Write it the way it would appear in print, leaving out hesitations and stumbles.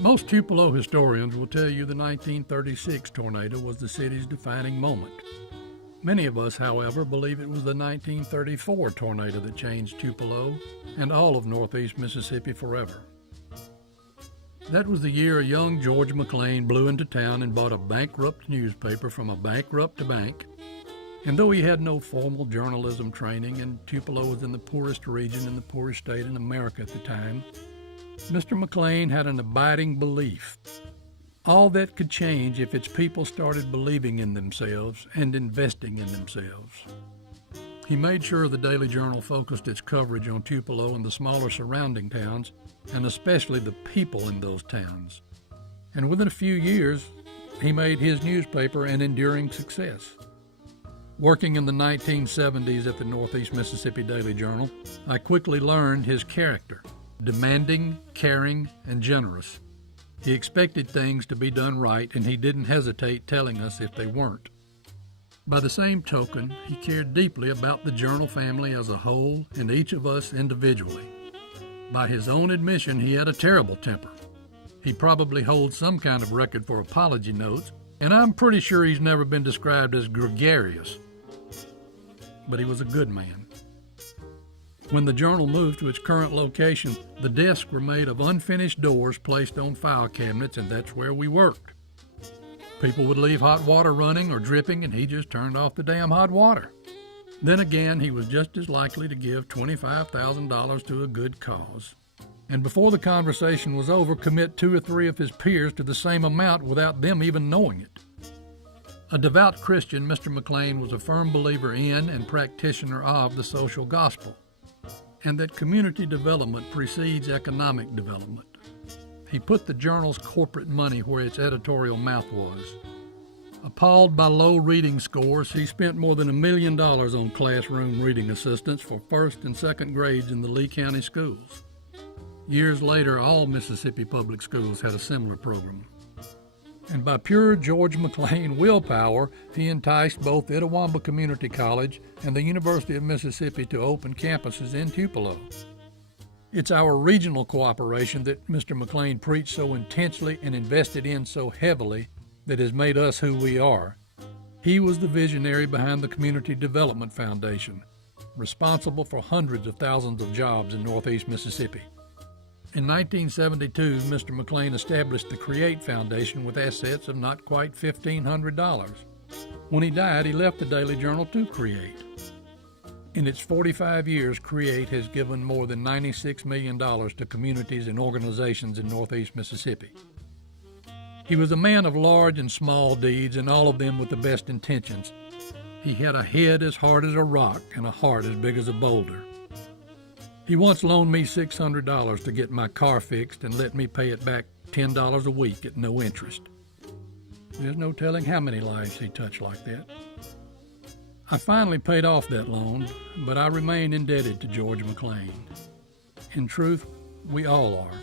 Most Tupelo historians will tell you the 1936 tornado was the city's defining moment. Many of us, however, believe it was the 1934 tornado that changed Tupelo and all of northeast Mississippi forever. That was the year a young George McLean blew into town and bought a bankrupt newspaper from a bankrupt bank. And though he had no formal journalism training and Tupelo was in the poorest region in the poorest state in America at the time, Mr. McLean had an abiding belief. All that could change if its people started believing in themselves and investing in themselves. He made sure the Daily Journal focused its coverage on Tupelo and the smaller surrounding towns, and especially the people in those towns. And within a few years, he made his newspaper an enduring success. Working in the 1970s at the Northeast Mississippi Daily Journal, I quickly learned his character: demanding, caring, and generous. He expected things to be done right, and he didn't hesitate telling us if they weren't. By the same token, he cared deeply about the Journal family as a whole and each of us individually. By his own admission, he had a terrible temper. He probably holds some kind of record for apology notes, and I'm pretty sure he's never been described as gregarious. But he was a good man. When the Journal moved to its current location, the desks were made of unfinished doors placed on file cabinets, and that's where we worked. People would leave hot water running or dripping, and he just turned off the damn hot water. Then again, he was just as likely to give $25,000 to a good cause. And before the conversation was over, commit 2 or 3 of his peers to the same amount without them even knowing it. A devout Christian, Mr. McLean was a firm believer in and practitioner of the social gospel, and that community development precedes economic development. He put the Journal's corporate money where its editorial mouth was. Appalled by low reading scores, he spent more than $1 million on classroom reading assistants for first and second grades in the Lee County schools. Years later, all Mississippi public schools had a similar program. And by pure George McLean willpower, he enticed both Itawamba Community College and the University of Mississippi to open campuses in Tupelo. It's our regional cooperation that Mr. McLean preached so intensely and invested in so heavily that has made us who we are. He was the visionary behind the Community Development Foundation, responsible for hundreds of thousands of jobs in northeast Mississippi. In 1972, Mr. McLean established the CREATE Foundation with assets of not quite $1,500. When he died, he left the Daily Journal to CREATE. In its 45 years, CREATE has given more than $96 million to communities and organizations in northeast Mississippi. He was a man of large and small deeds, and all of them with the best intentions. He had a head as hard as a rock and a heart as big as a boulder. He once loaned me $600 to get my car fixed and let me pay it back $10 a week at no interest. There's no telling how many lives he touched like that. I finally paid off that loan, but I remain indebted to George McLean. In truth, we all are.